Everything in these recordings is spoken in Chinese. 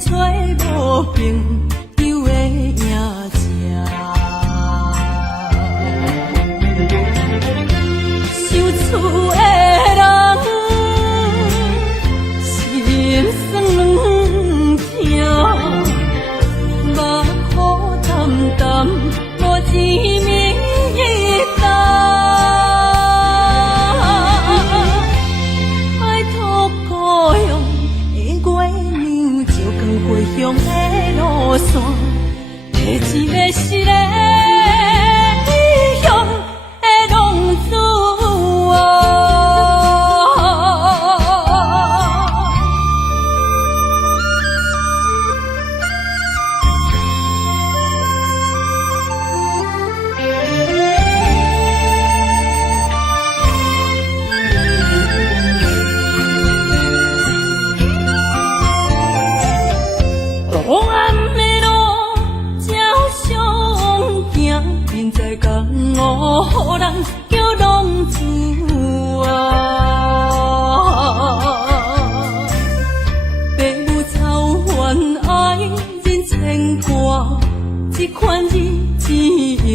找无朋友的影子，想厝的人心酸软痛，目苦淡淡无一明一暗。回乡的路线，提一个失个异乡的浪子黑暗的路，照常行，明知江湖人叫浪子父母操怨爱人牵挂，这款日子用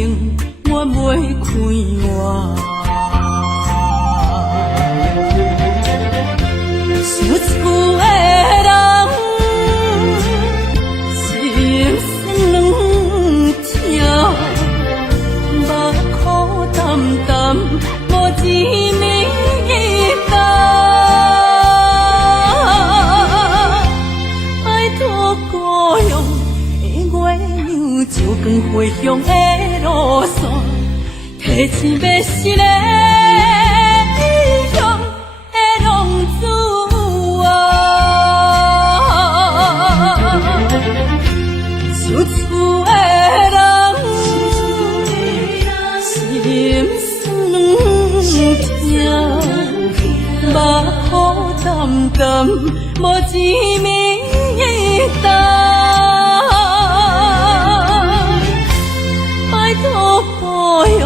我袂开我。想厝的人。心酸软痛，目苦淡淡，无一明一暗。摆脱故乡的月亮，照光回乡的路线，提醒要失个异乡的浪子想厝的人，心酸软痛，目苦淡淡，无一明一暗。摆脱故乡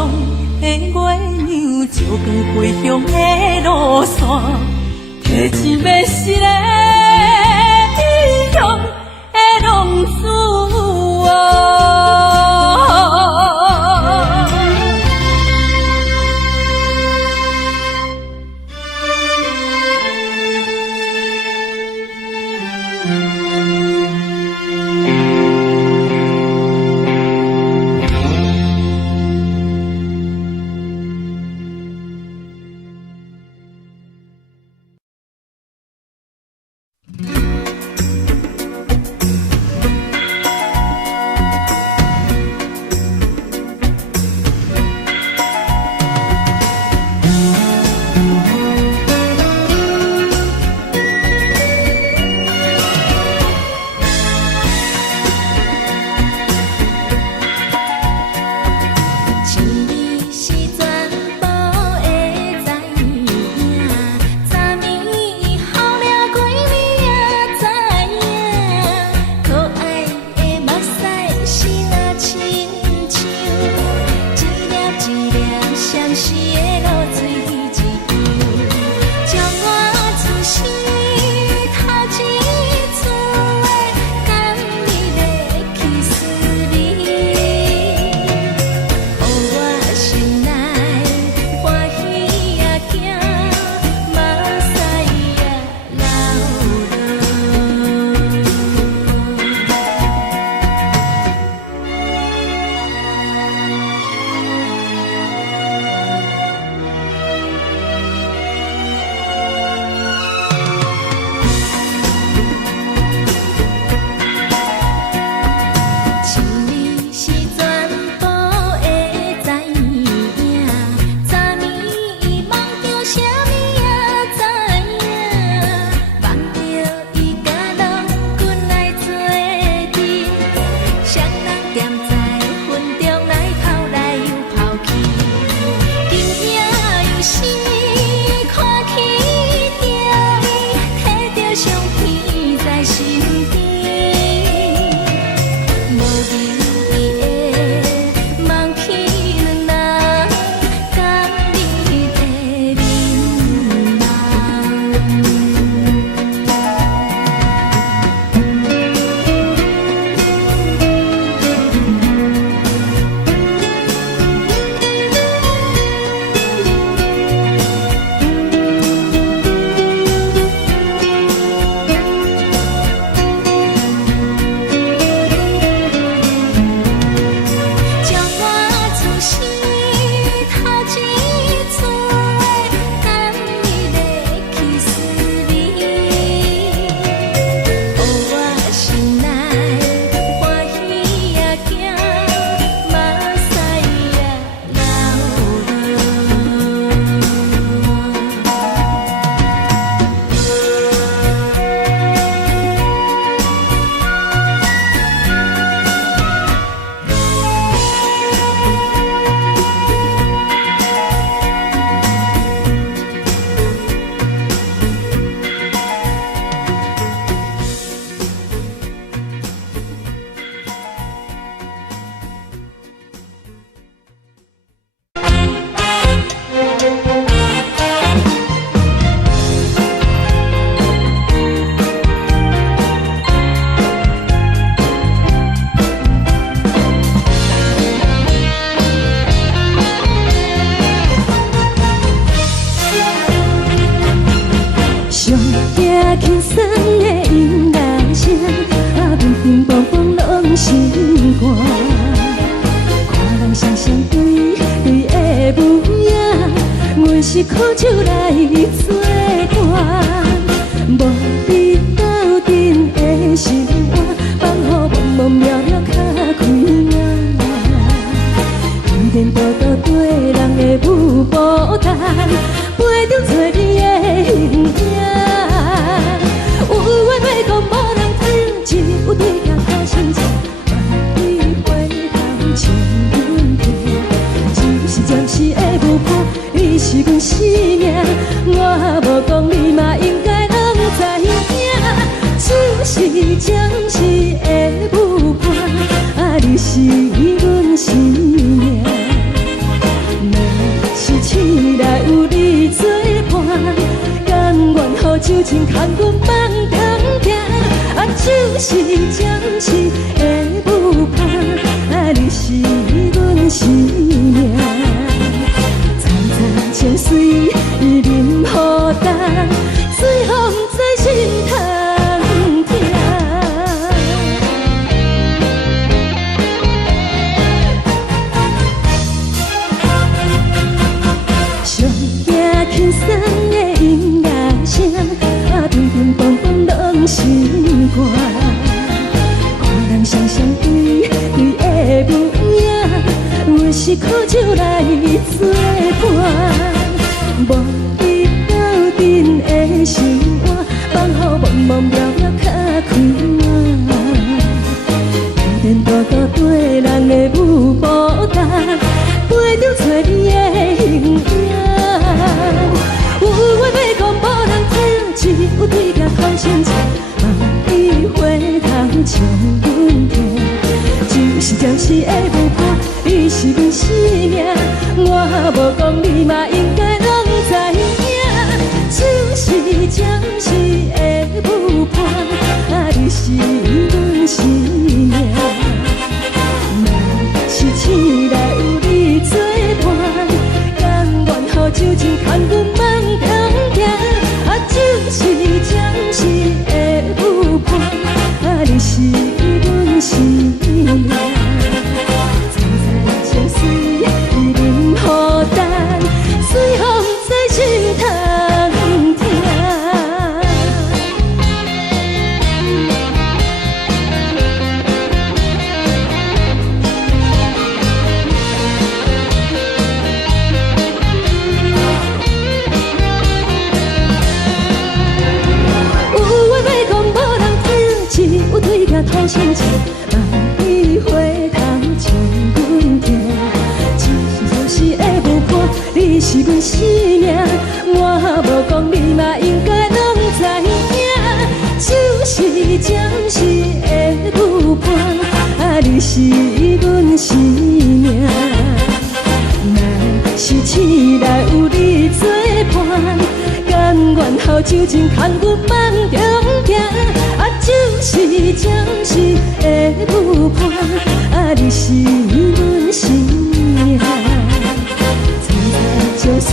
的月亮，照光回乡的路线，提醒要失个异乡的浪子轻松的音乐声，乒乒乓乓拢心肝。看人双双对对的舞影，阮是苦酒来作伴。无你斗阵的心肝，放予茫茫渺渺较开眼。一颠倒倒对人的舞步弹，陪着做你的形影。有话要讲，无人听，只有对镜头心情。万里回头将阮听，就是暂时的舞伴，你是阮生命。我无讲，你嘛应该拢知影。就是暂时的舞伴，你是阮生命。若是醒来有你作伴，甘愿予酒精牵阮放长行。就是暂时的舞伴，你是阮生命。层层情水任何担，随风在心头。轻松的音乐声，乒乒乓乓拢心肝。看人双双对对的舞影，阮是苦酒来作伴。无你斗阵的心肝，放予茫茫渺渺较开眼。一颠倒倒对人的舞步弹，陪着做你的形影。有话要讲，无人听，只有对镜看心情。望你回头将阮听，就是暂时的舞伴，你是阮生命。我无讲，你嘛应该拢知影。就是暂时的舞伴，你是阮生命。若是醒来有你作伴，甘愿予酒精牵阮放长行。就是暂时的舞伴，你是阮生命。层层情水任何担，随风在心头听。对镜头心情，望你回头将阮听。就是暂时的舞伴，你是阮生命。我无讲，你嘛应该拢知影。就是暂时的舞伴，你是阮生命。若是醒来有你作伴，甘愿予酒精牵阮放长行。就是暂时的舞伴，你是阮生命。层层情水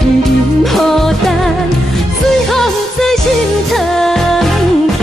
任何担，随风在心头听。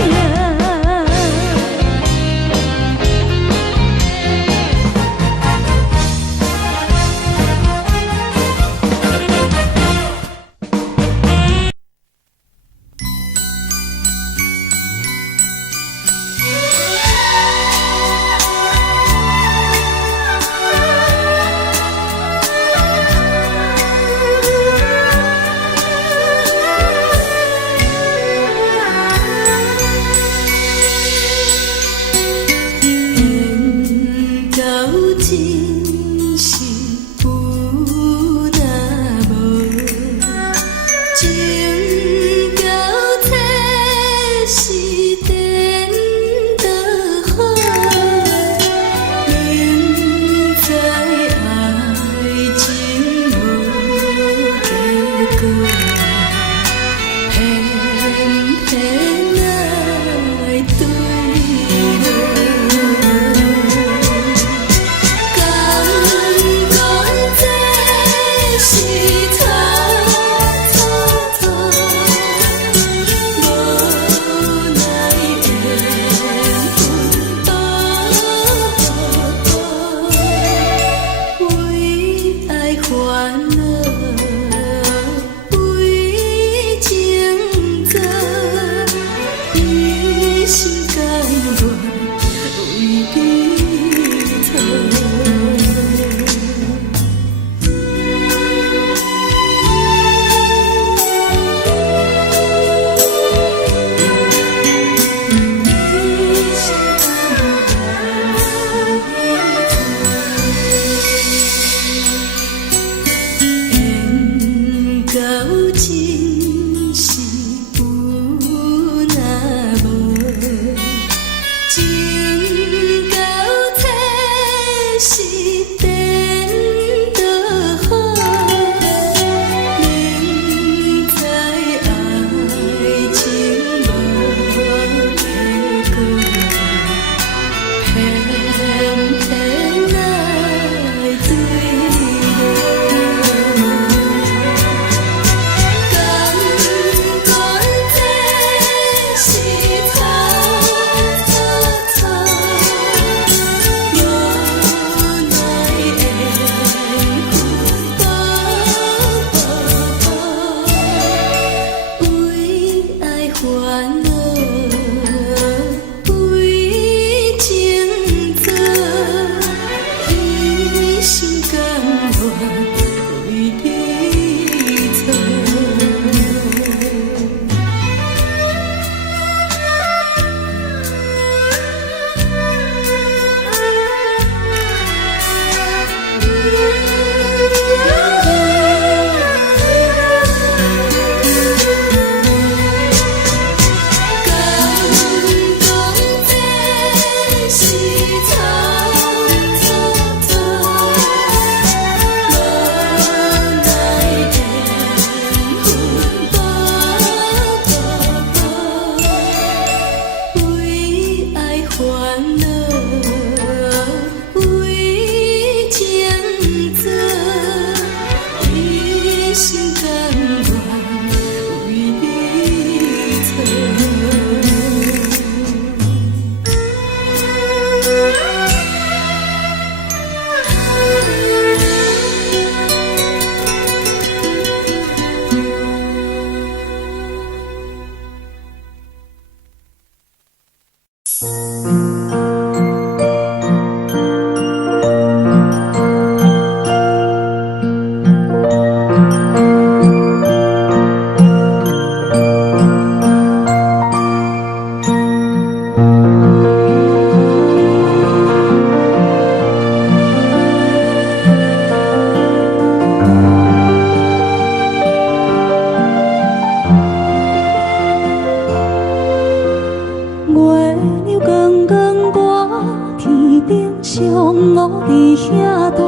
我伫遐大，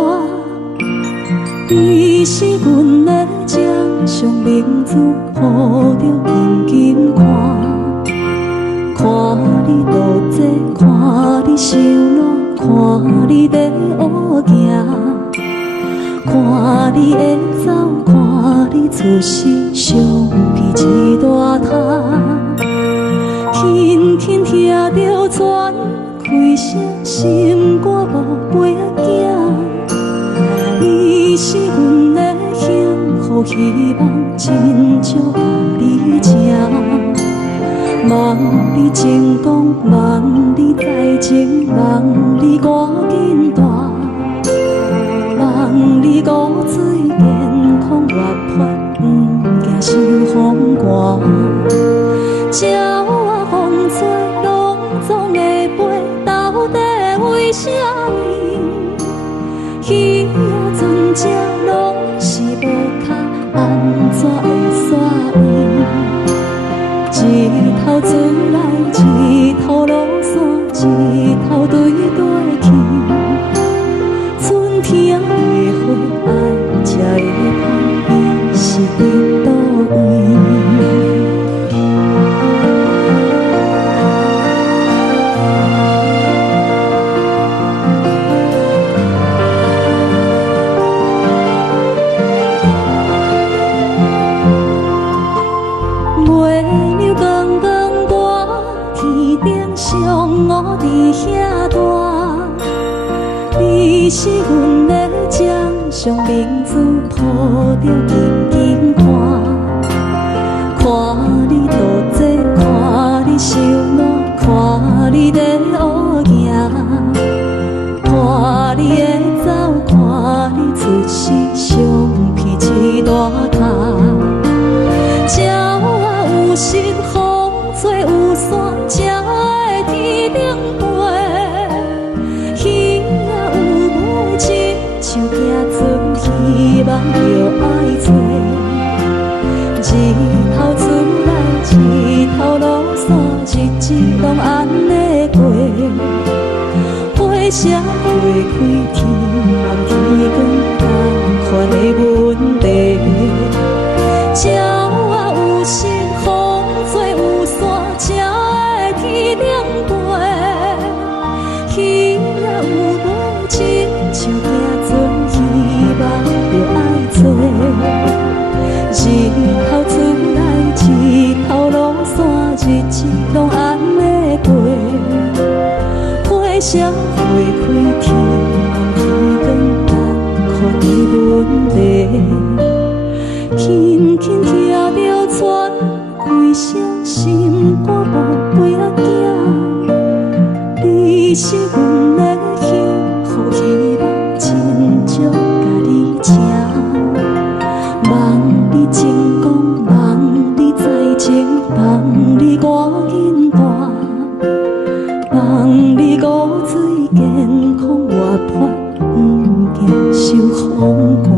你是阮的掌上明珠，抱着紧紧看，看你渡这，看你受难，看你在乌行。看你会走，看你出世，相彼一大塔。轻轻听着船开声，心肝无飞仔行。你是阮的幸福希望，真少甲你情。望你成功，望你再情，望你赶紧大。望你骨髓健康活泼，不惊受风寒。鸟仔风吹，拢总会飞，到底为什么？鱼仔船只拢是无脚，安怎会煞伊？一头自来，一头落山，一头对对去。春天的花爱吃的香，伊是伫倒位？月亮光光大，天顶上乌伫遐大。你是阮的掌上明珠，抱着紧紧看，看你渡这，看你受难，看你在乌行，看你会走，看你出世，相彼一大塔。鸟仔有心，风吹有伞，才会天顶飞。像行船，希望着爱找，一头出来，一头落山，日子拢安尼过。花车花开，天暗天光，同款的问题。鸟仔有心，风吹有伞，才会天顶飞。鱼仔有无情，像行船，希望着爱做。一头出来，一头落山，日子拢安尼过。花车花开，天暗天光，看你问题。轻轻听着船开声，心肝无飞仔行。你是阮的幸福希望，真少甲你请。望你成功，望你再情，望你赶紧大。望你骨髓健康活泼，不惊受风寒。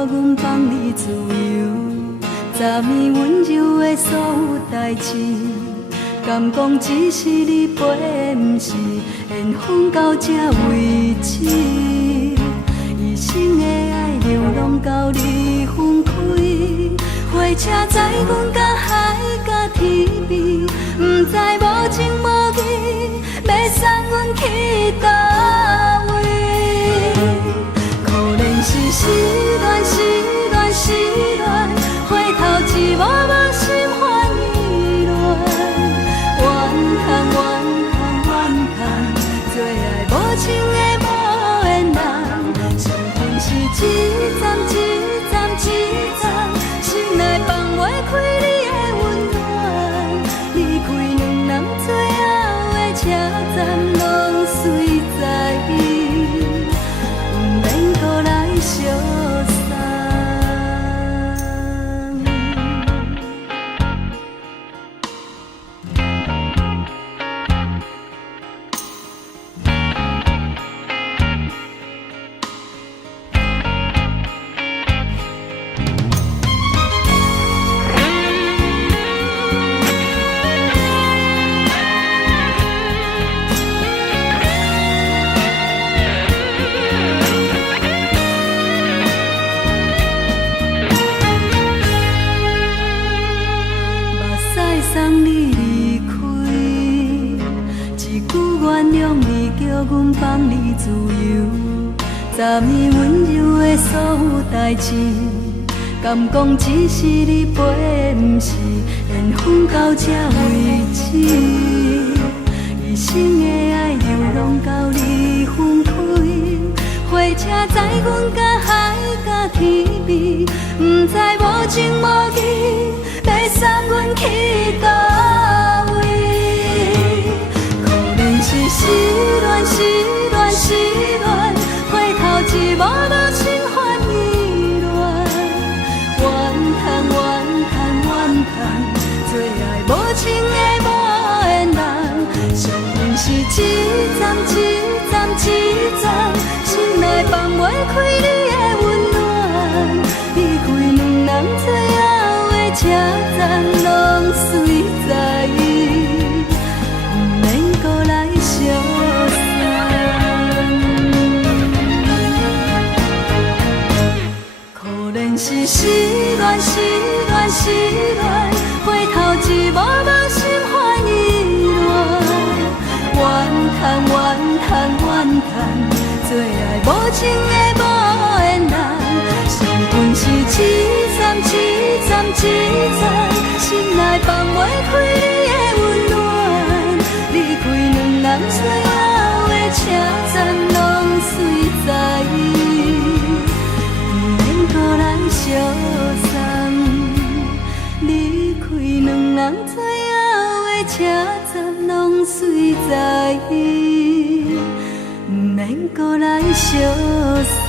叫阮放你自由，昨暝温柔的所有代志，敢讲只是你陪，不是缘分到这为止。一生的爱流浪到你分开，火车载阮到海角天边，不知无情无义，要送阮去倒位？可能是失恋，失恋，失恋，回头一幕幕心烦意乱，怨叹，怨叹，怨叹，最爱无情的无缘人，伤痕是一站一站一站，心内放袂开你的温暖，离开两人最后的车站，拢随在伊，不免搁来相送。送你离开，一句原谅你，叫阮放你自由。昨暝温柔的所有代志，敢讲只是你陪，不是缘分到这为止。一生的爱流浪到你分开，火车载阮到海角天边，不知无情无义，要送阮去倒位？可能是失恋，失恋，失恋，回头一幕幕心烦意乱，怨叹，怨叹，怨叹，最爱无情的无缘人，伤痕是一站一站一站，心内放袂开你的温暖，离开两人最后的车站，拢随在伊，不免搁来相送。可能是失恋，失恋，失恋，回头一幕幕心烦意乱，怨叹，怨叹，怨叹，最爱无情的无缘人，伤痕是一站一站一站，心内放袂开你的温暖，离开两人最后的车站，拢随在伊，不免搁来相送。离开两人最后的车站，拢随在伊，不免搁来相送。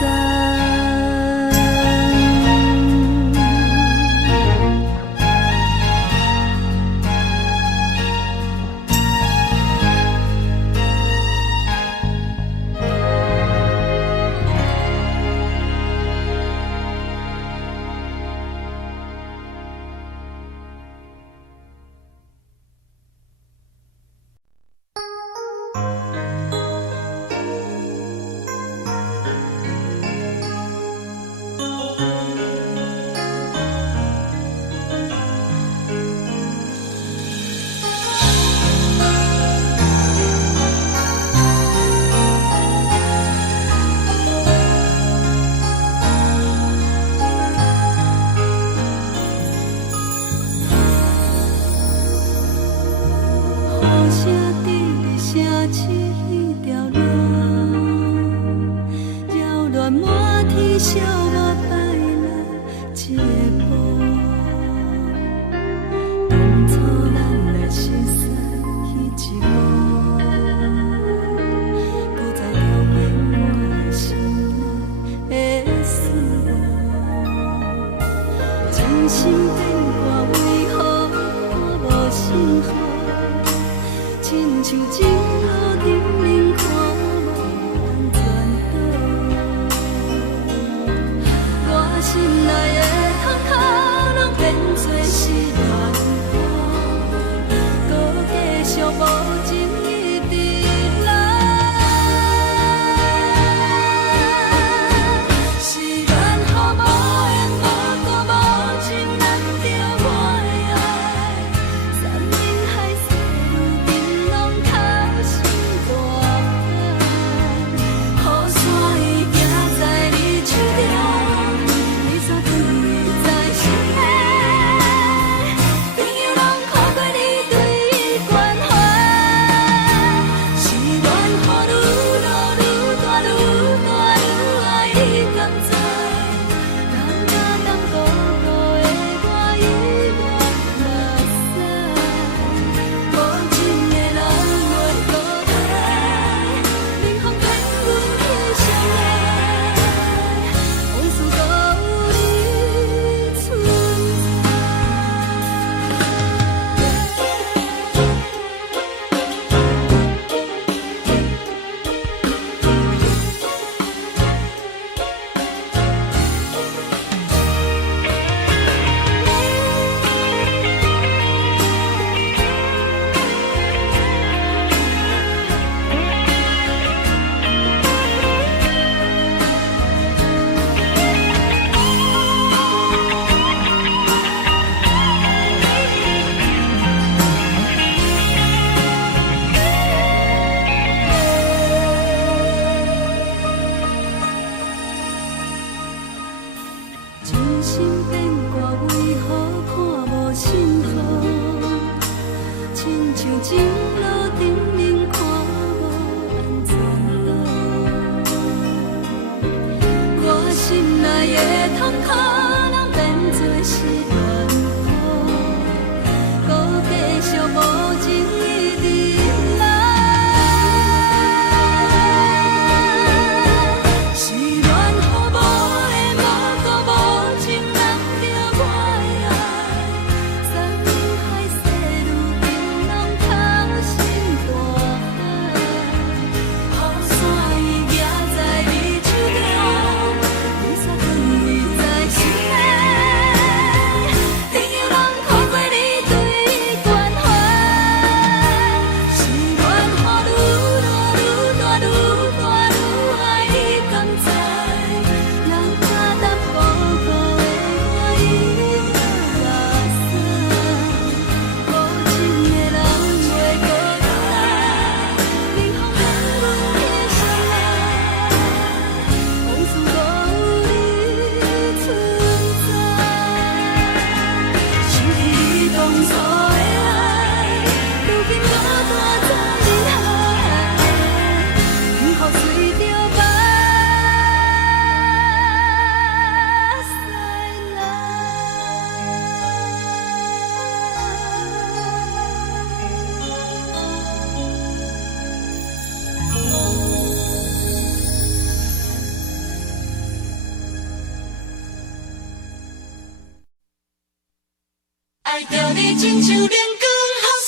亲像冷光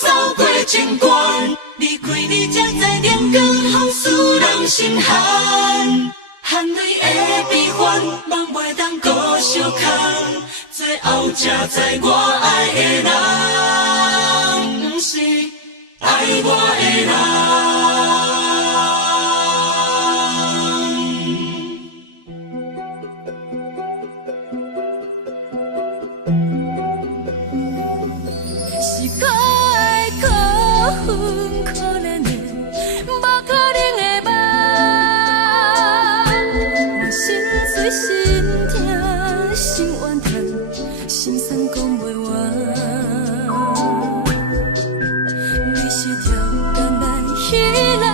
扫过情关，离开你才知冷光风使人心寒。含泪的悲欢，望袂当搁相牵，最后才知我爱的人，不是爱我的人。是我的辜负可怜的，无可能的梦。我心碎心痛心怨叹，心酸讲袂完。你是挑工来彼人，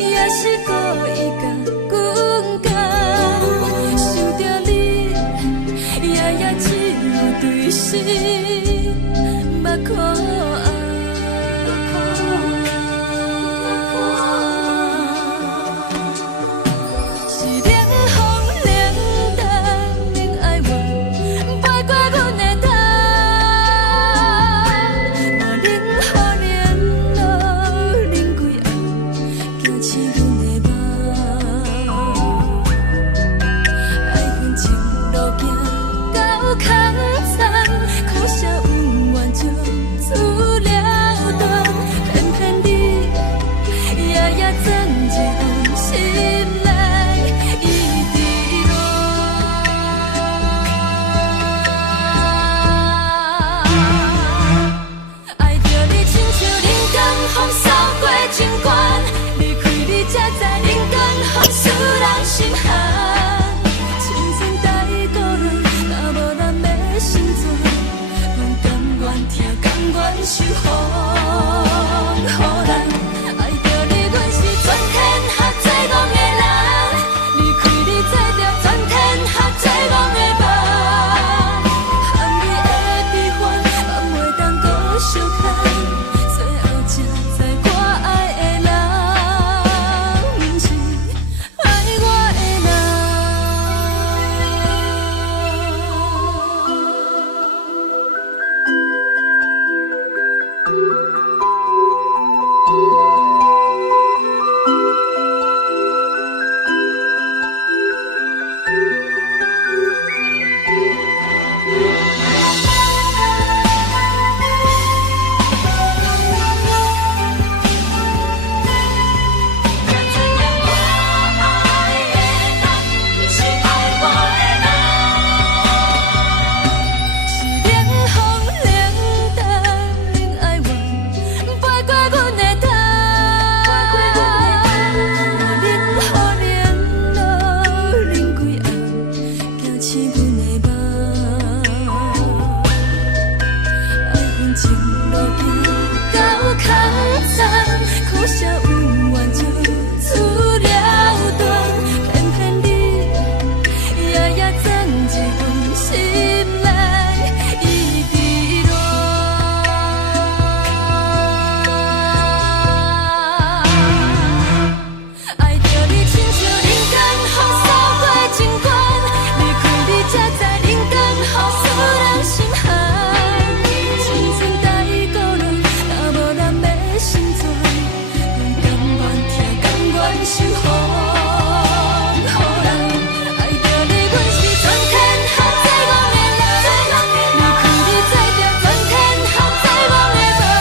也是故意甲阮讲，想着你夜夜只有对视。目眶是冷风冷淡冷爱我，陪过阮的痛，我忍好忍落忍几暗，惊刺阮的梦，爱恨情路行到空残，可惜有缘就此了断，偏偏你夜夜钻入阮心内，一直落。爱着你亲像冷光风扫过情关，离开你才知冷光风使人心寒。青春待过了，若无咱要成全。甘愿听，甘愿受风予人。爱着你，阮是全天下最戆的人。离开你，才着全天下最戆的梦。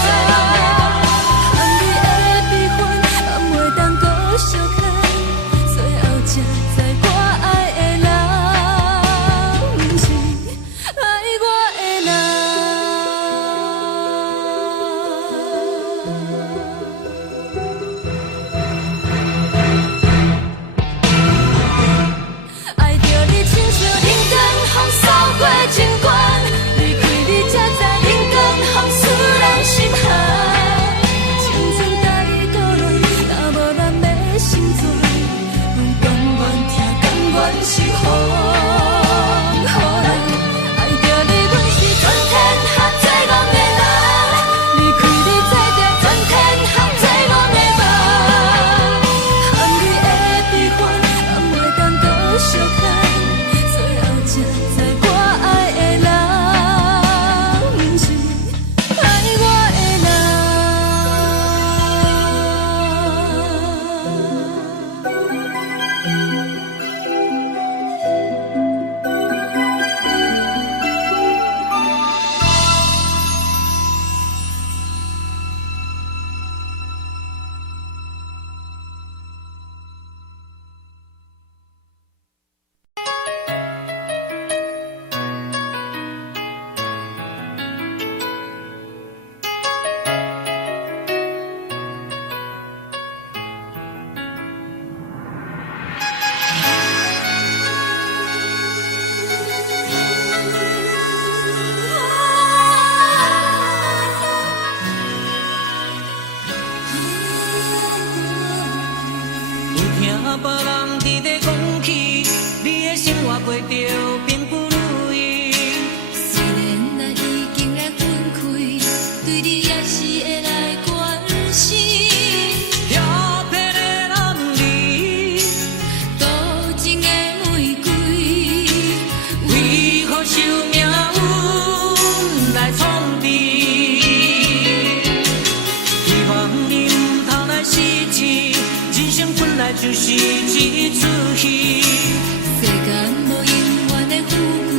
含你的悲欢，望袂当搁相牵。最后才知我爱的人，不是爱我的人。别人伫咧讲起，你的生活过着并不如意。虽然咱已经来分开，对你也是会来关心。漂泊的男儿，多情的玫瑰，为何受命运来创治？希望你唔通来失志，人生本来就是一出戏。世间无永远的富贵，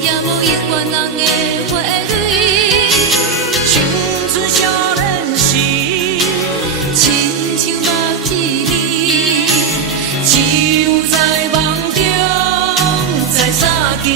也无永远人的花蕊。青春少年时，亲像目一字，只有在梦中才相见。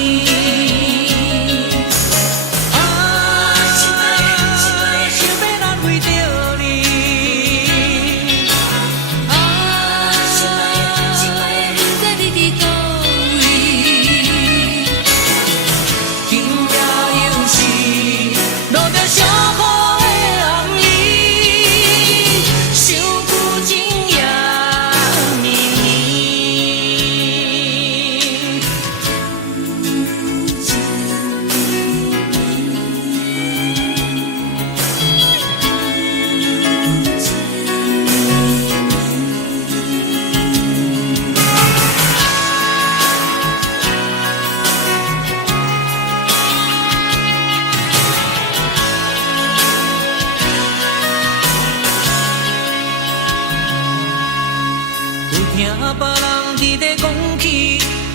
听别人伫咧讲起，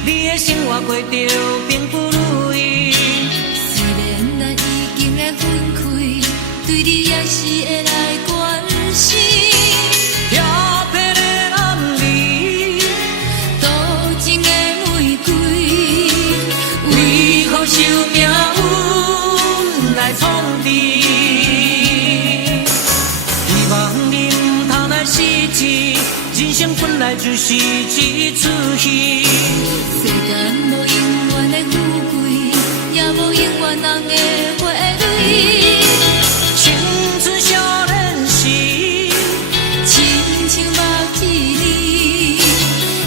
你的生活过着并不如意。虽然咱已经来分开，对你也是会来关心。漂泊的男儿，多情的玫瑰，为何受命运来创治？希望你唔通来失志。人生本来就是一出戏，世间无永远的富贵，也无永远人的花蕊。青春少年时，亲像目一字，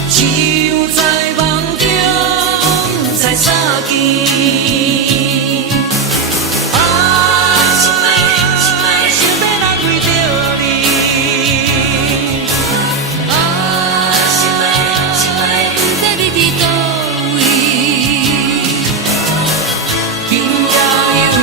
只有在梦中才相见。情也有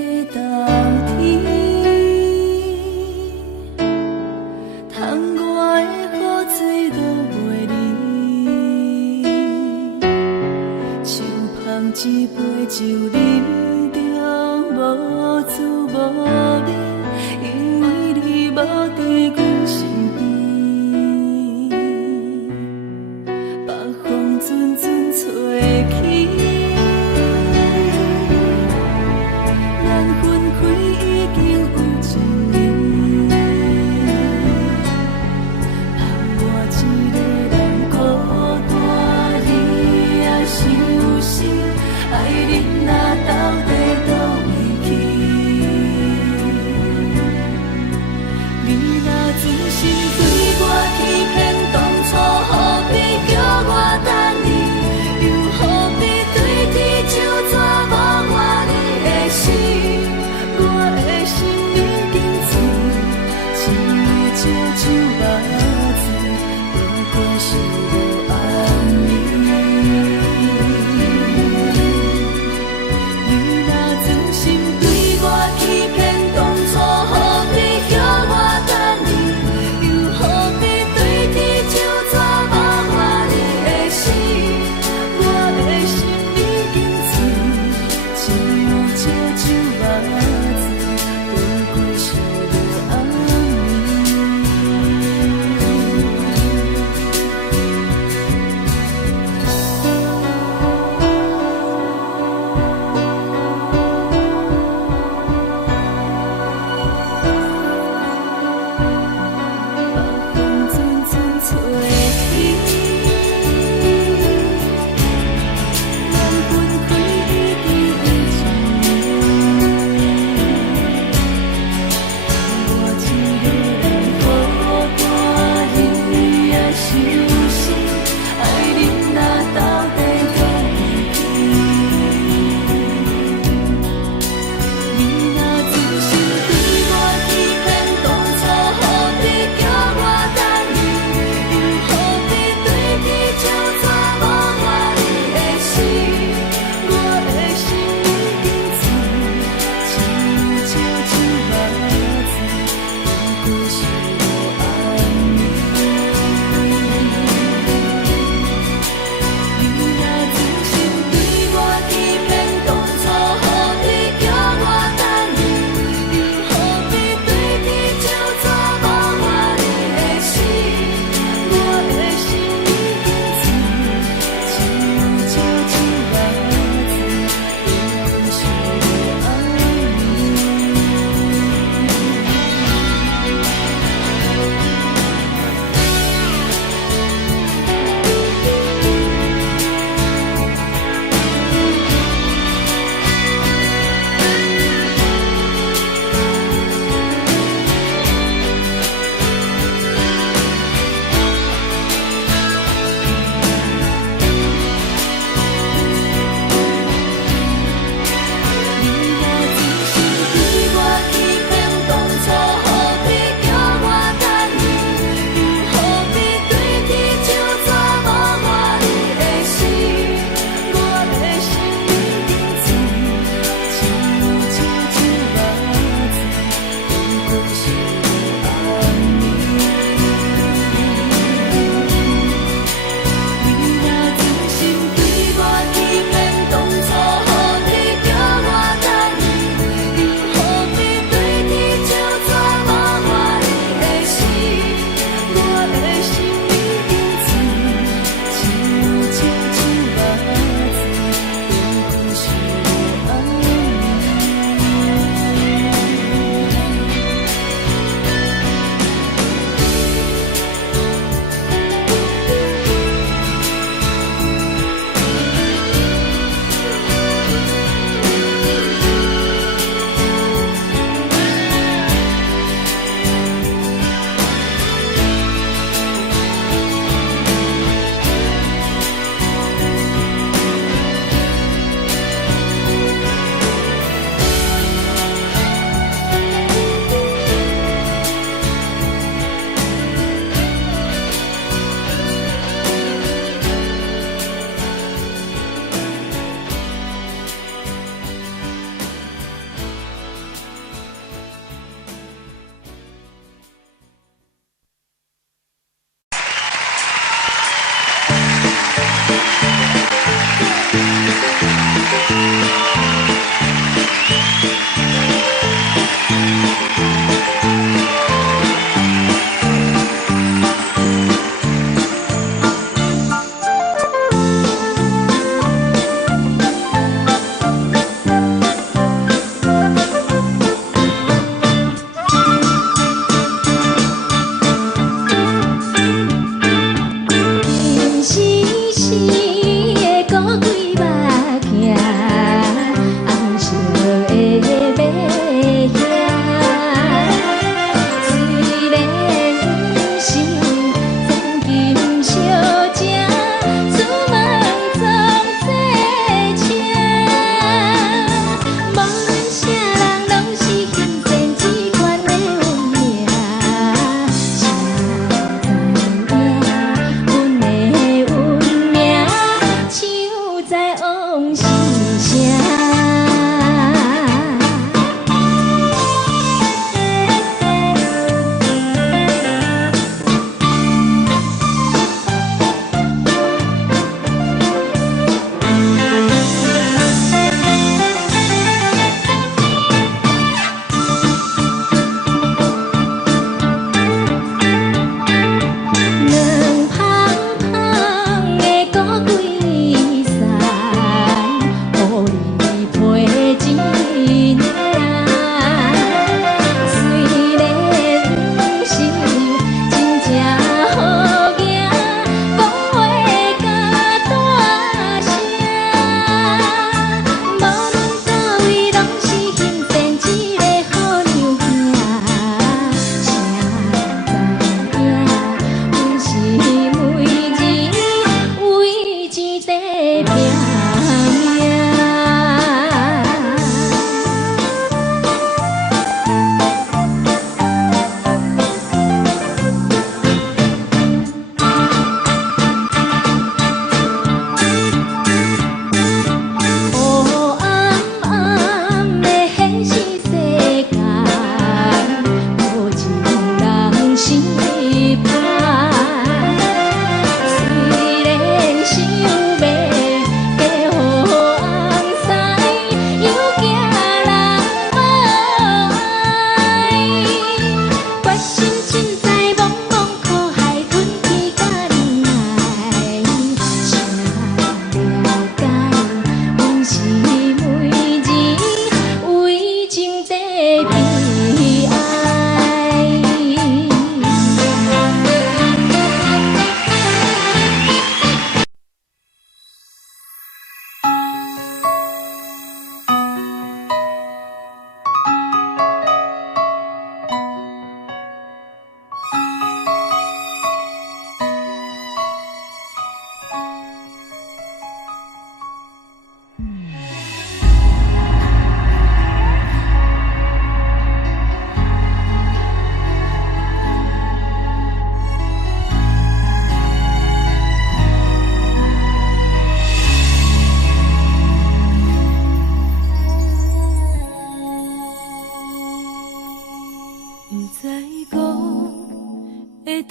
的稻田，窗外的雨水落袂离，手捧一杯酒，饮着无滋无味，因为你无伫阮身边，北风阵阵吹起。缘分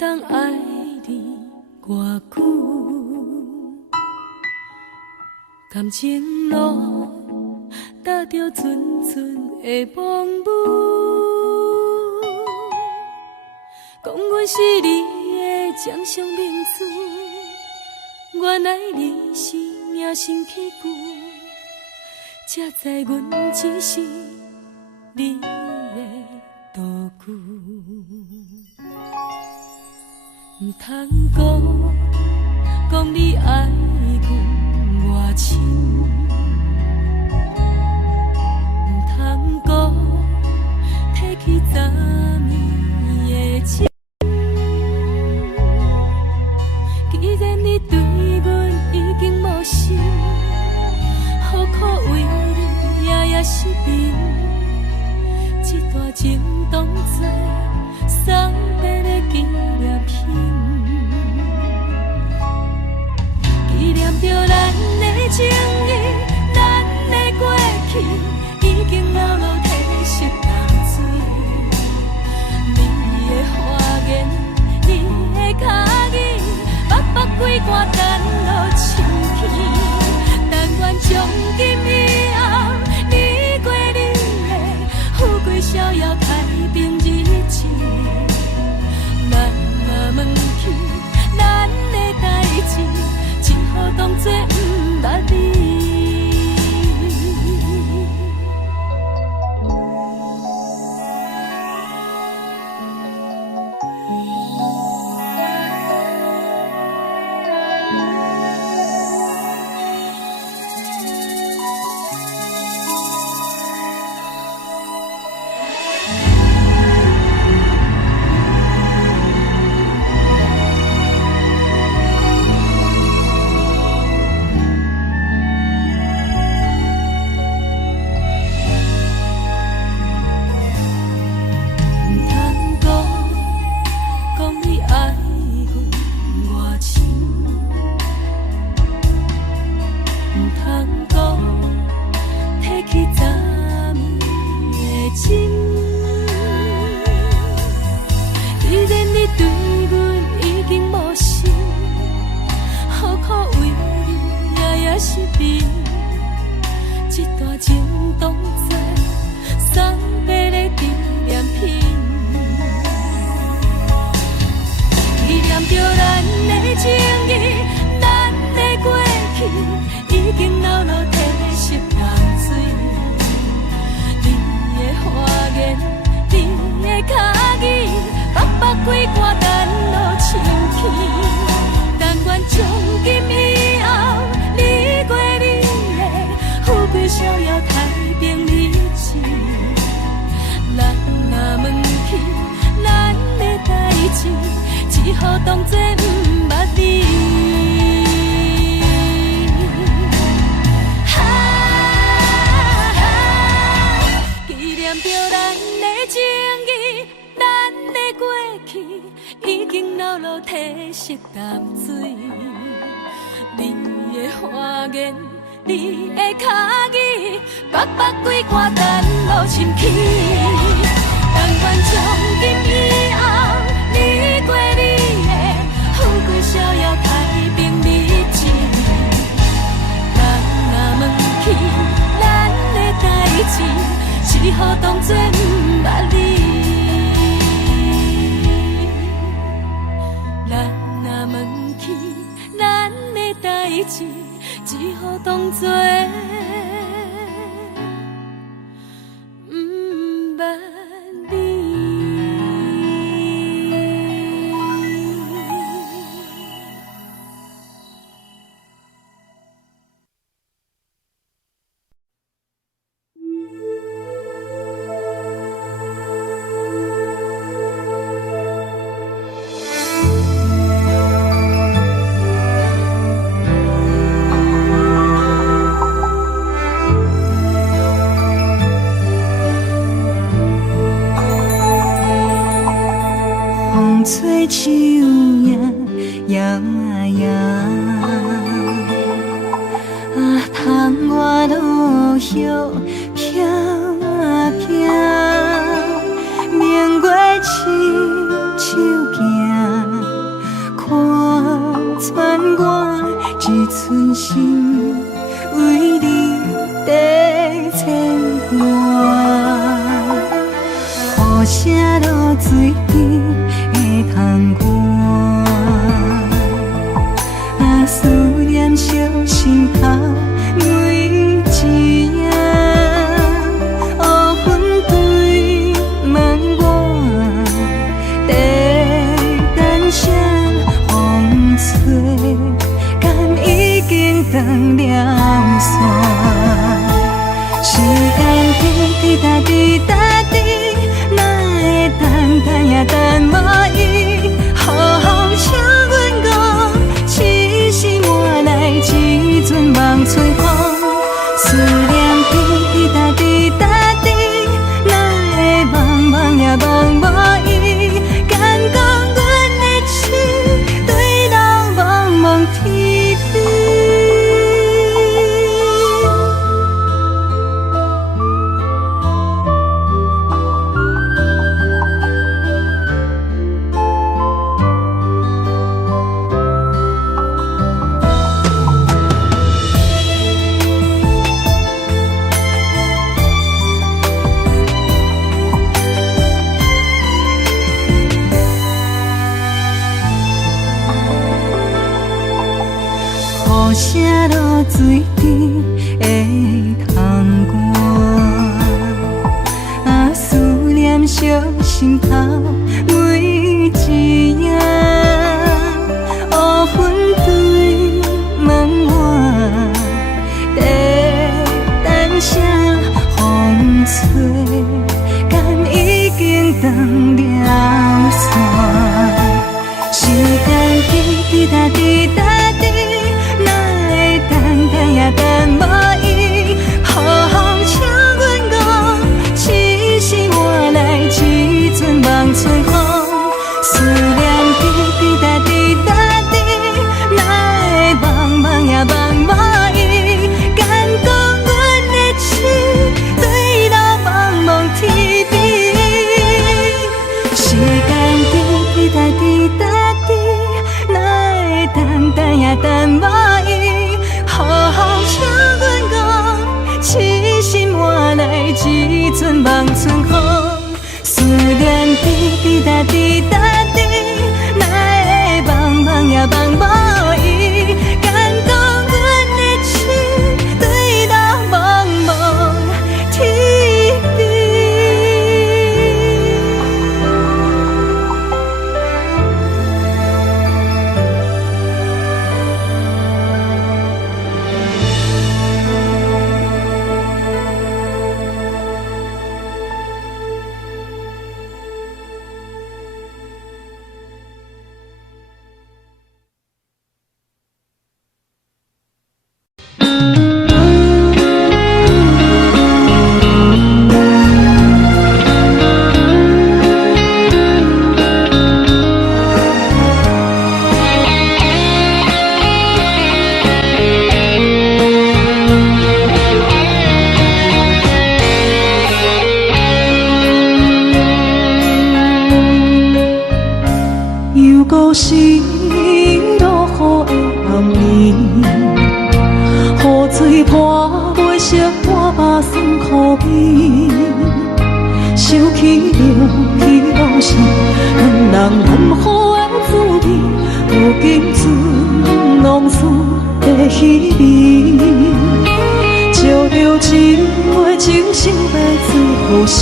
当爱你偌久，感情路踏着纯纯的梦雾，讲阮是你的掌上明珠，原来你是命生起句，才知阮只是你的道具。唔通讲你爱阮偌深，唔通讲提起昨暝的情。既然你对阮已经无心，何苦为你夜夜失眠？这段情当作送别的纪念品，纪念着咱的情谊，咱的过去已经流落褪色淡水。你的花言，你的脚语，目目几挂等落深去。但愿从今以后，你过你的富贵逍遥太平日子。咱若问起咱的代志，只好当作不捌你。只好当作不捌你。纪念着咱的情谊，咱的过去已经流落褪色淡水。你的花言，你的脚语，目目几挂等落深去。但愿从今以后，你过你的富贵逍遥太平日子。咱若问起咱的代志，只好当作不捌你。咱若问起咱的代志，只好当作不捌你。吹树叶摇啊摇，啊，窗外落叶飘啊飘，明月亲手行。寸心为你在牵挂，雨声落水边会通寒，啊思念烧心头每一夜，乌云对问我，在等谁风吹，敢已经断了线。时间滴答滴答滴，哪会等也等无伊？好好请阮讲，痴心换来一阵梦吹风。思念滴答滴答滴，哪会茫茫也茫无伊？敢讲阮的痴，对人茫茫天边。雨声落水边会通寒，啊思念烧心头每一夜，乌云对问我，在等谁风吹，敢已经断了线。时间滴答滴答滴，也等无伊，好好请阮讲，痴心换来一阵梦吹风。思念滴答滴答滴，哪会茫茫也茫无伊？敢讲阮的痴，对人茫茫天边。时间滴答滴答滴，哪会等也等无伊？好好请阮讲，痴心换来一阵梦春风。思念滴答滴答滴，哪会茫茫也茫无伊？敢讲阮的痴，对人茫茫天边。故事落雨的暗暝，雨水泼袂湿我目酸苦味，想起着彼往事，两人难好的滋味，如今存往事的稀微，照着一月情深要最好心。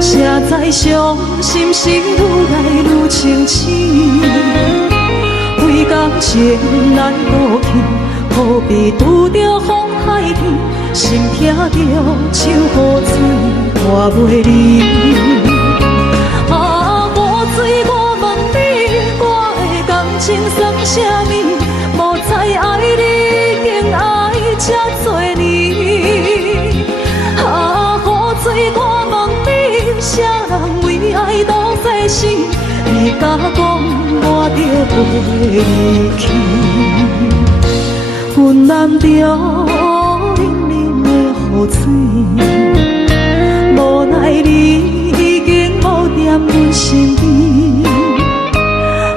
谁知伤心事愈来愈清醒，为感情难过去，何必拄着风海天，心痛着手雨水换袂离。啊，雨水我问你，我的感情算啥物？无知爱你竟爱这多年。啊，雨水我问你，啥人为爱都在死？你甲讲我着袂离去，阮难着冷冷的雨水，无奈你已经无踮阮身边，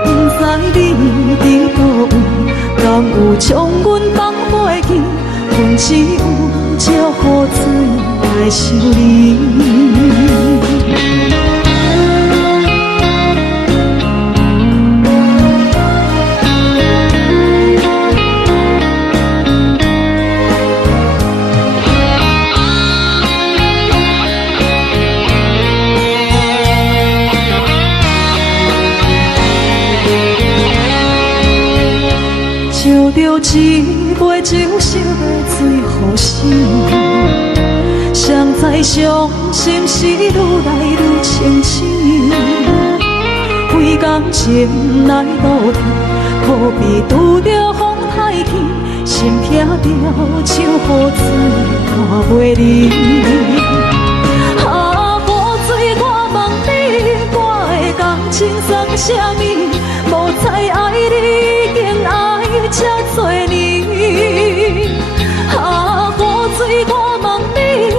不知你伫倒位，敢有有将阮放袂记，阮只有借雨水来想你。烧着一杯酒，烧要醉予醒。谁知伤心事愈来愈清醒。几工前来倒去，可比拄着风太起，心痛着像雨水看袂离。啊，雨水，我问你，我的感情算啥物？无再爱你，竟爱这多年。啊，雨水，我问你，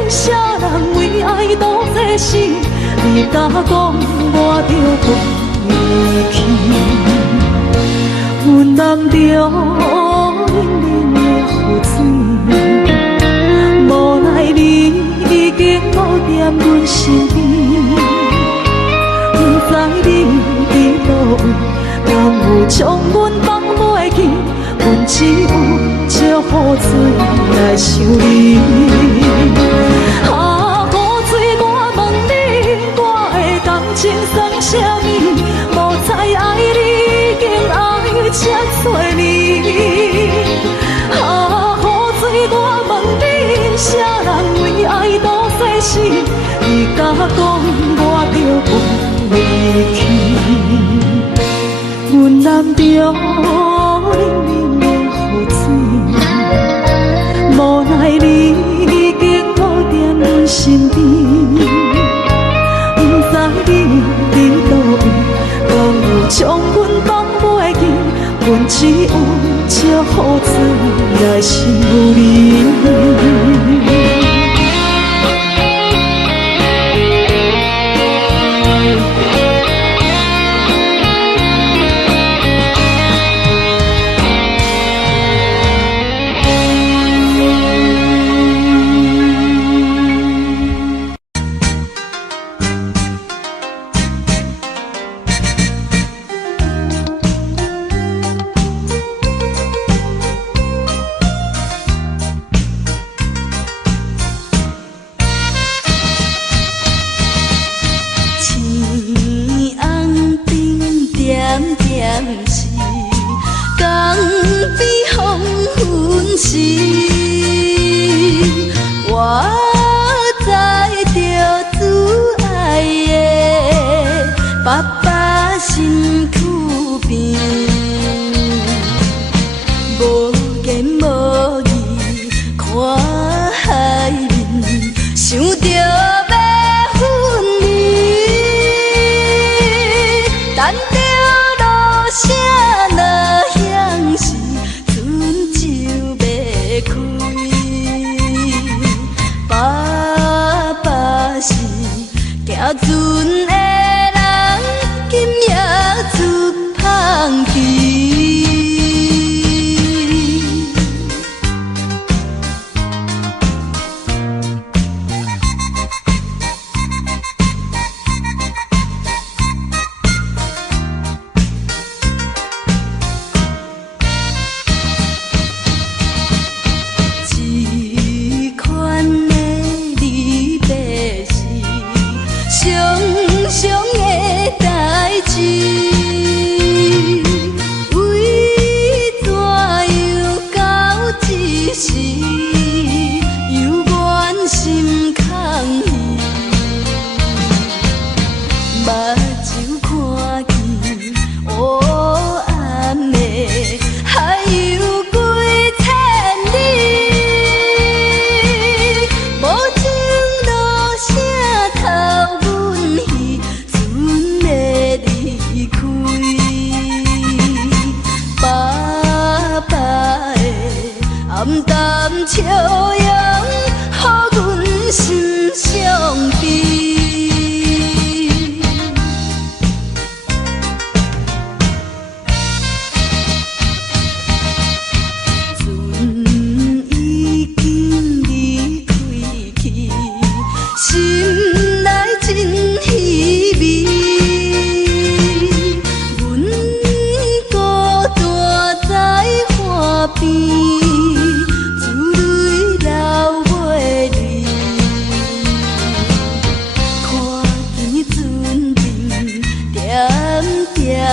啥人为爱赌这死？你甲讲我着离去，阮淋着冷冷的雨水，无奈你已经无踮阮身边，不知你伫倒位。敢有将阮放袂记？阮只有借雨水来想你。啊，雨水，我问你，我的感情算啥物？无再爱你，竟爱这多年。啊，雨水，我问你，啥人为爱赌世事？你甲讲我着离去。阮淋着冷冷的雨水，无奈你已经无踮阮身边，不知你伫倒位，敢有将阮放袂记？阮只有借雨水来想你。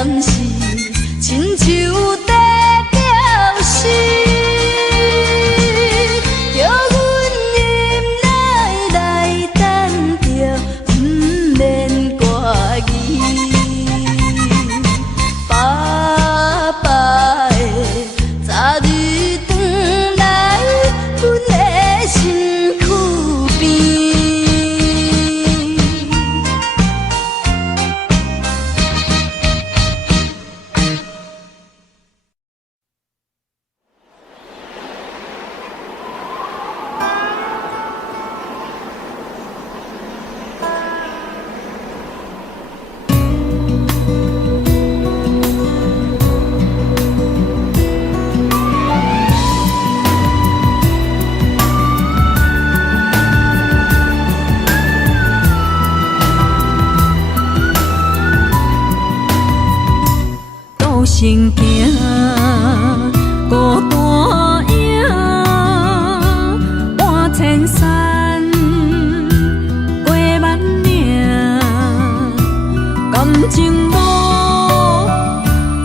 念是亲像在表示，叫阮忍耐来等着，不免歌语。爸爸的早日转来，阮的身躯边。心行，孤单影，半千山，过万岭，感情无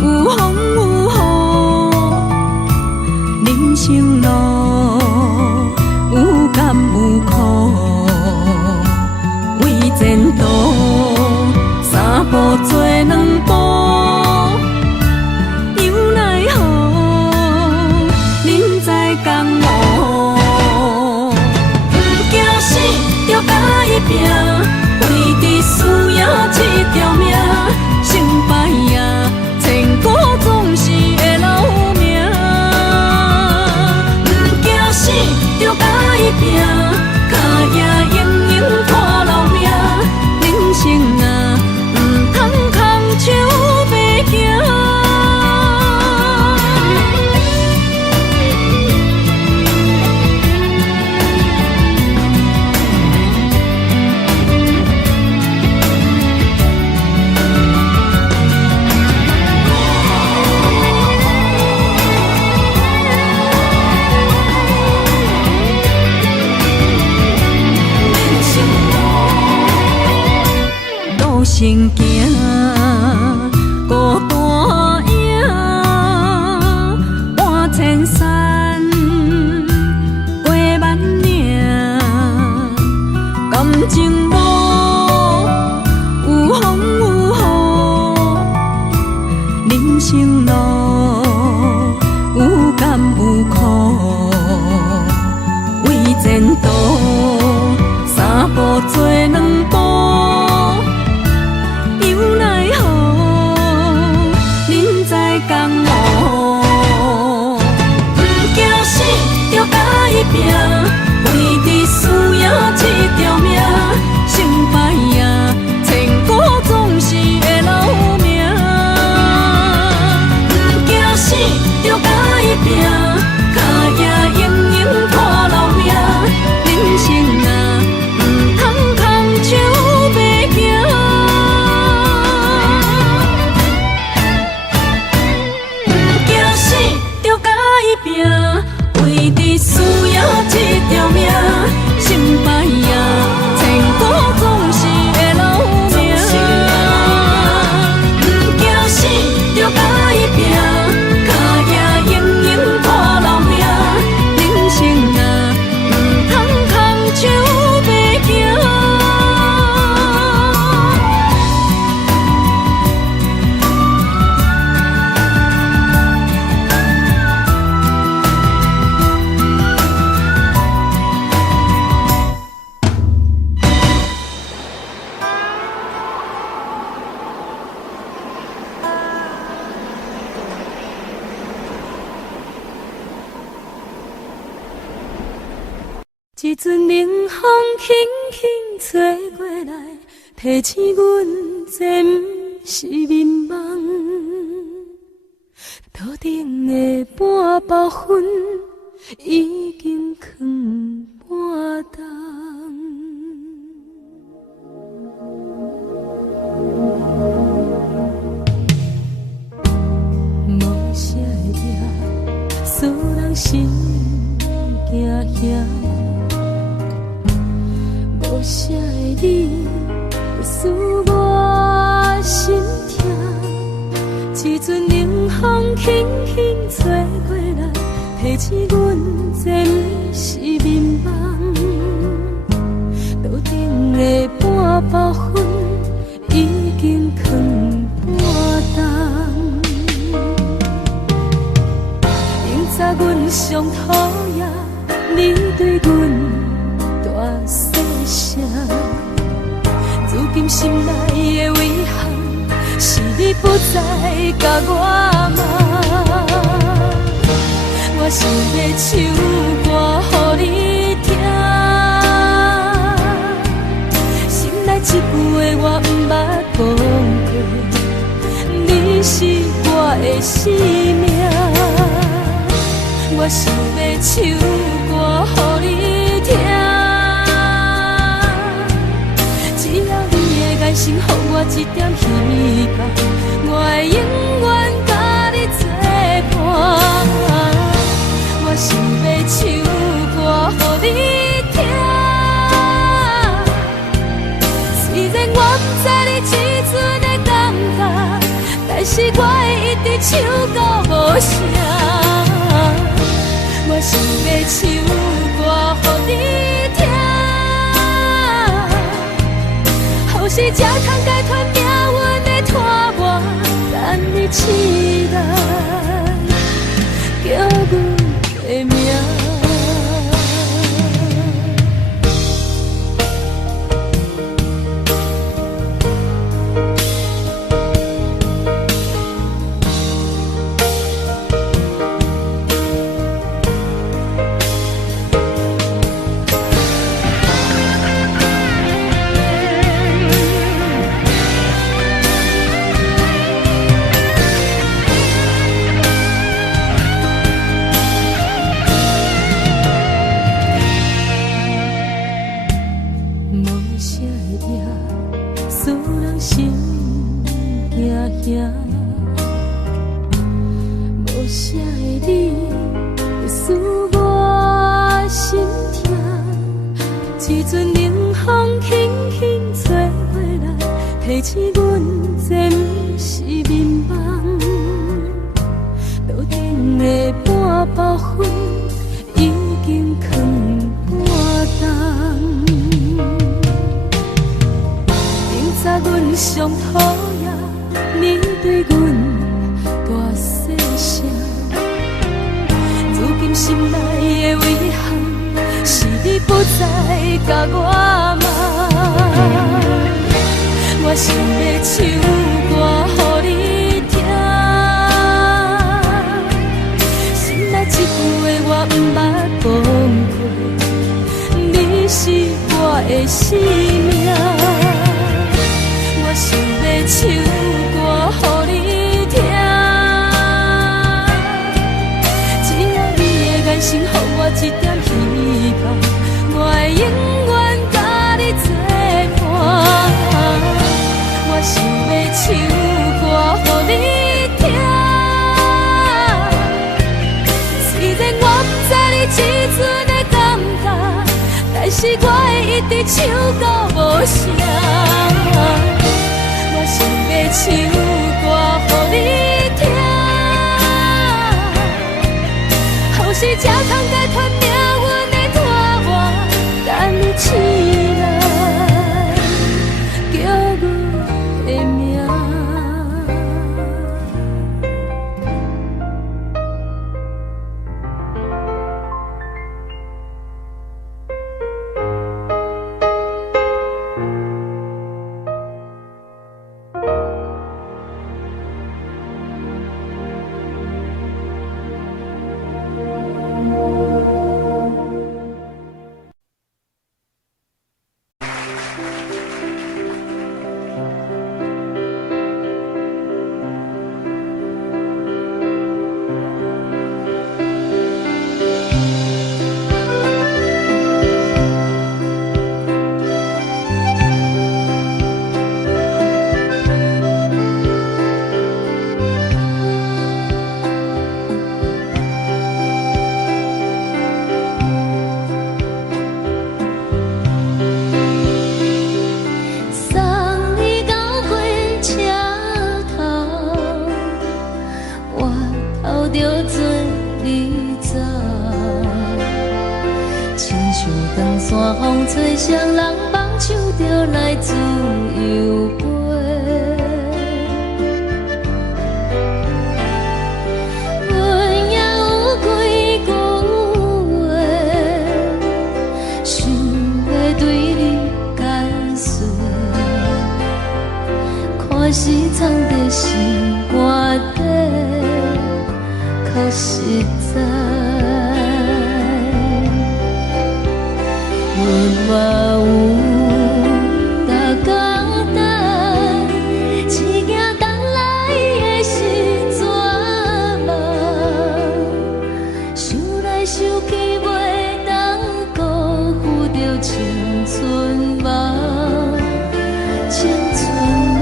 有风有雨，人生路有甘有苦，为前途三步做两步。拼，为伫需要这条命，成败也千古总是会留名。不惊死，着甲伊拼，脚也永永拖老命。人生啊，唔通空手白行。行行，孤单影，半千山，过万岭，感情无有风有雨，人生路有甘有苦，为前途三步做两步。拼，为伫需要这条命，成败也千古总是会留名。不惊死，着甲伊拼，脚也永永拖老命。人生啊，唔通空手白行。不惊死，着甲伊拼，为伫需要这条命，成败也千古总是会留名。不惊死，着甲伊拼，脚也永永拖老命。人生啊，唔通空手白行。一阵冷风轻轻吹过来，提醒阮这不是眠梦。头顶的半包云已经藏半冬。无啥会赢，使人心惊惊。无啥的你，会使我心痛。的半包粉已经放半重。明早阮上讨厌你对阮大细声，如今心内的遗憾是你不再甲我骂。我想要唱歌予你听，心内一句话我不捌讲过，你是我的生命。我想要唱歌予你听，只要你的眼神给我一点希望，我会永远甲你作伴。我想要唱歌予你听，虽然我不知你这阵的感觉，但是我会一直唱到无声。我想要唱歌予你听，后世才通解脱命运的拖磨，等你起来叫阮的名。着来自由飞。阮也有几句话，想要对你解说，看是藏在心肝底，较实在。阮嘛有逐工等，一件等来的时阵嘛，想来想去袂当辜负着青春梦，青春梦。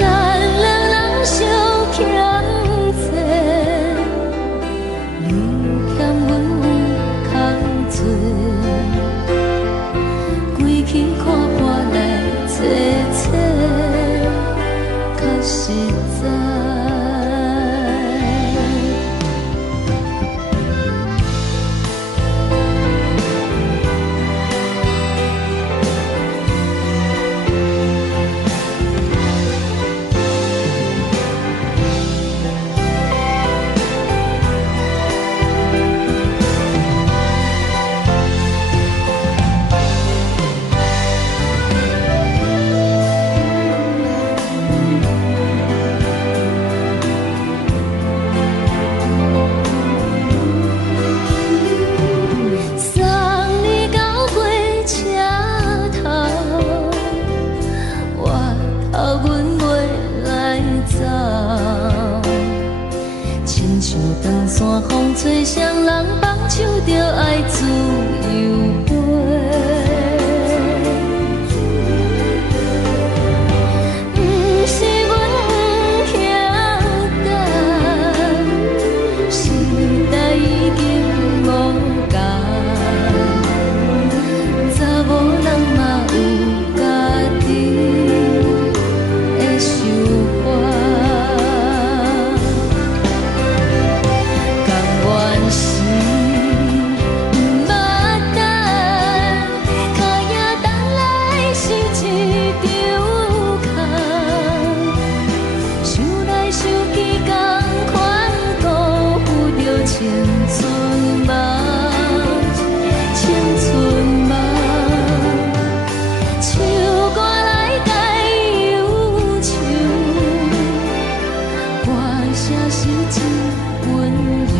咱两人相欠债，你欠阮有空做，归去看破来坐坐，较实在。送你到火车头，我头阮袂来走，亲像长线风吹双人放手着爱自由飞。不是阮不晓等，时代已经无共，查某人嘛有家己的想法。甘愿是不捌等，脚也等来是一场空。想来想去，同款辜负着青春梦，青春梦。唱歌来解忧愁，歌声是真温柔。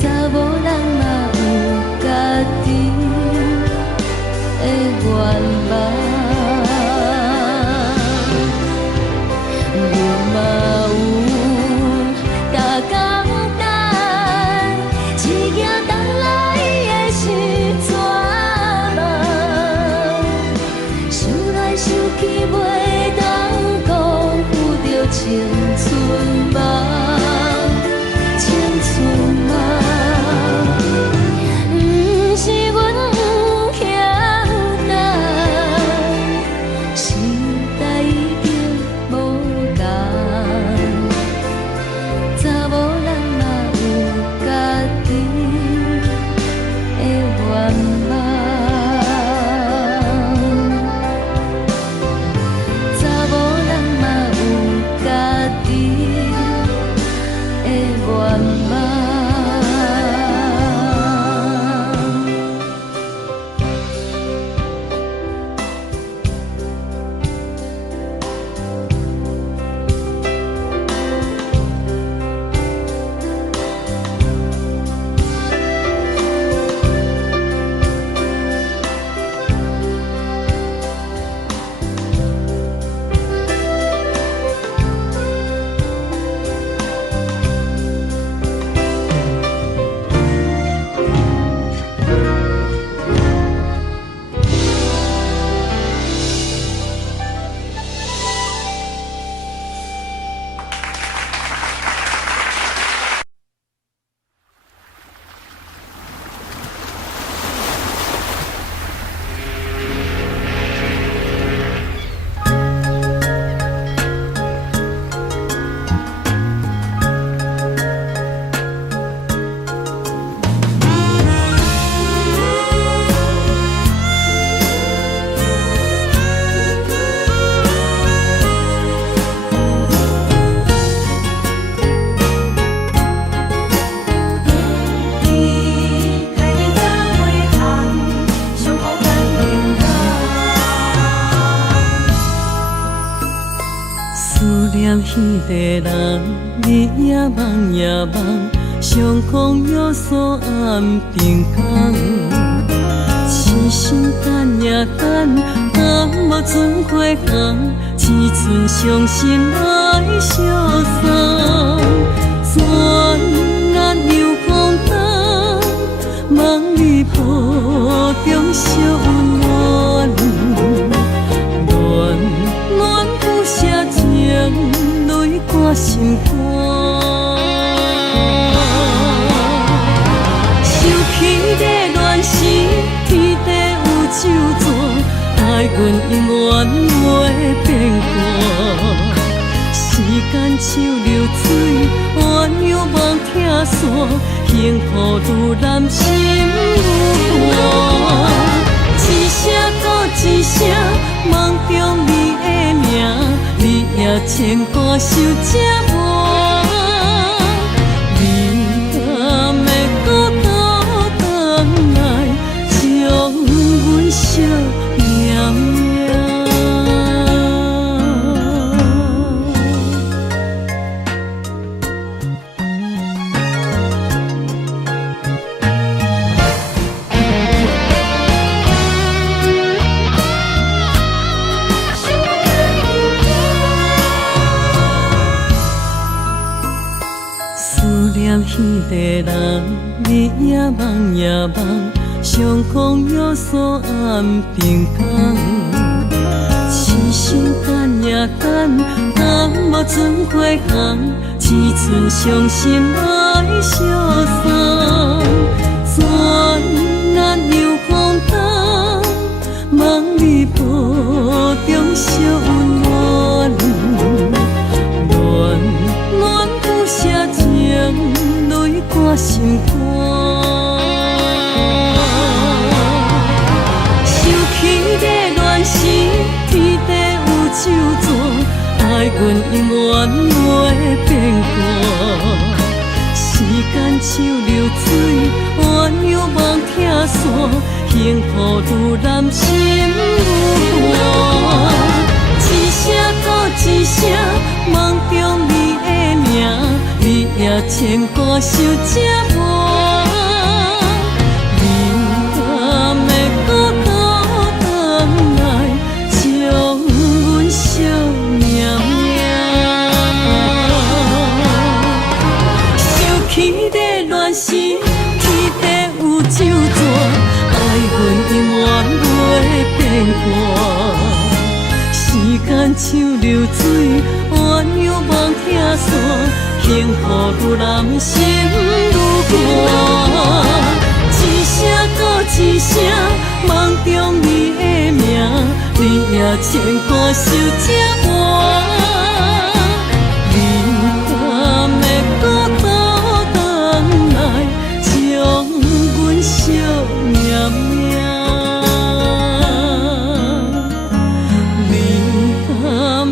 查某人嘛有家己的愿望。阮嘛有逐工等，一件等来的时阵嘛，想来想去袂当辜负着青春梦，青春梦。不是阮不晓等，彼个人，你也梦也梦，相逢约锁暗平空。痴心等也等，若无船过航，只剩伤心来相送。转眼又空灯，梦里抱中惜温暖。暖暖不舍情，泪挂心肝。想起个乱时，天地有手纸，爱阮永远袂变卦。时间像流水，鸳鸯望听线，幸福愈难心愈寒。一声搁一声，梦中你的名，你也牵挂受折磨。你敢会搁倒转来，将阮惜命命？彼个人，你也梦也梦，相逢约锁暗平空。痴心等也等，若无船过航，只剩伤心来相送。转眼又空灯，梦里抱中惜温暖。暖暖不舍情，泪挂心肝。想起个乱时，天地有手纸，爱阮永远袂变卦。时间像流水，鸳鸯望听线，幸福愈难心愈寒。一声搁一声，梦中你的名，你也牵挂受折磨。你敢会搁倒转来，将阮惜命命？想起个乱时，天地有手纸，爱阮永远袂变卦。时间像流水，鸳鸯望听线，幸福愈难心愈寒。一声搁一声，梦中你的名，你也牵挂受折磨。你敢会搁倒转来，将阮惜命命？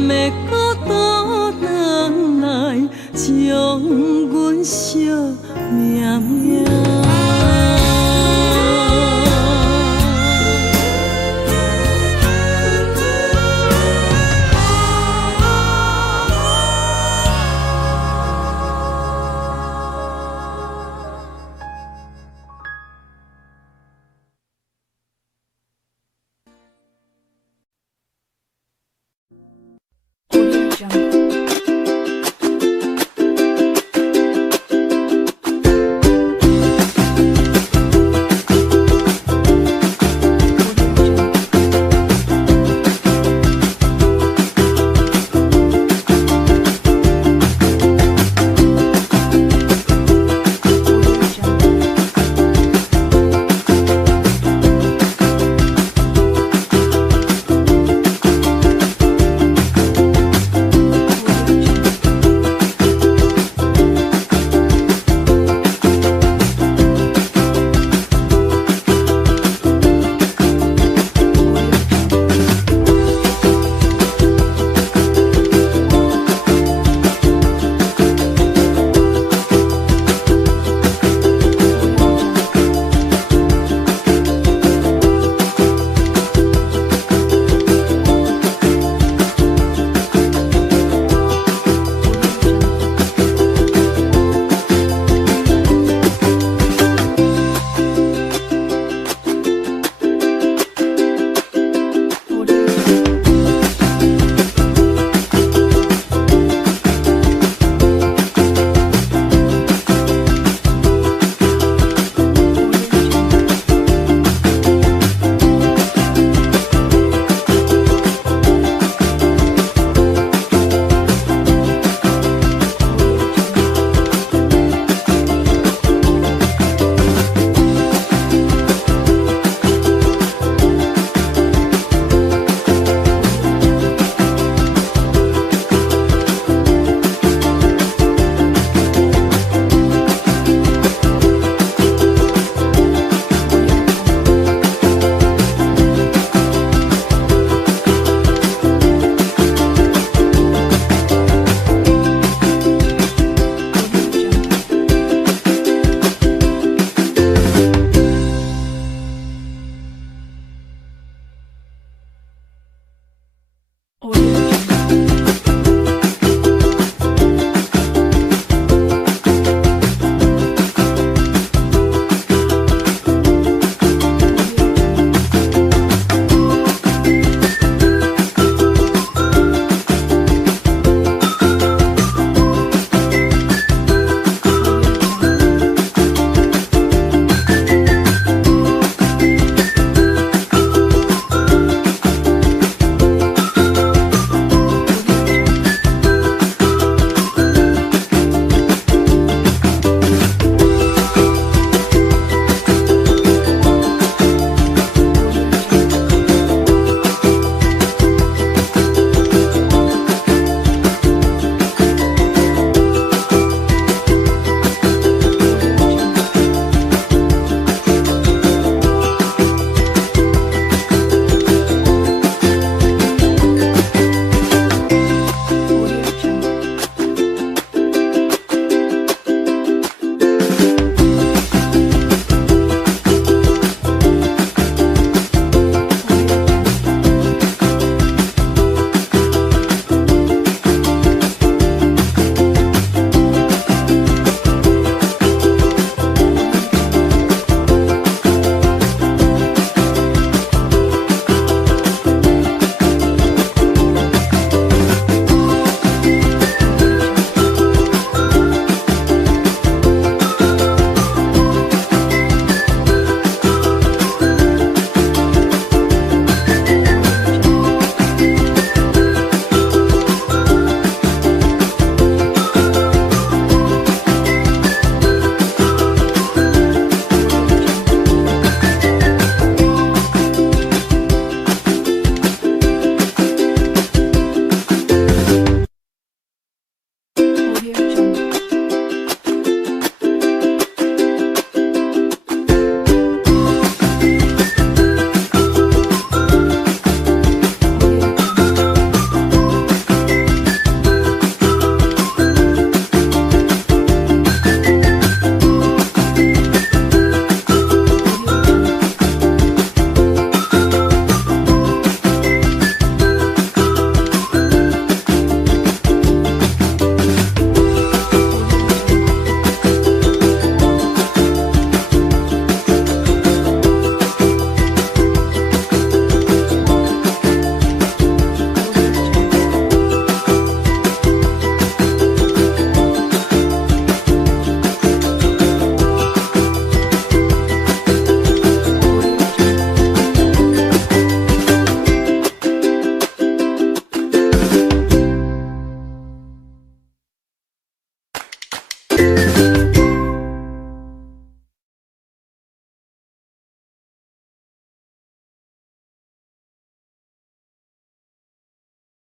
会搁倒转来，将阮惜命命。Audio Jungle.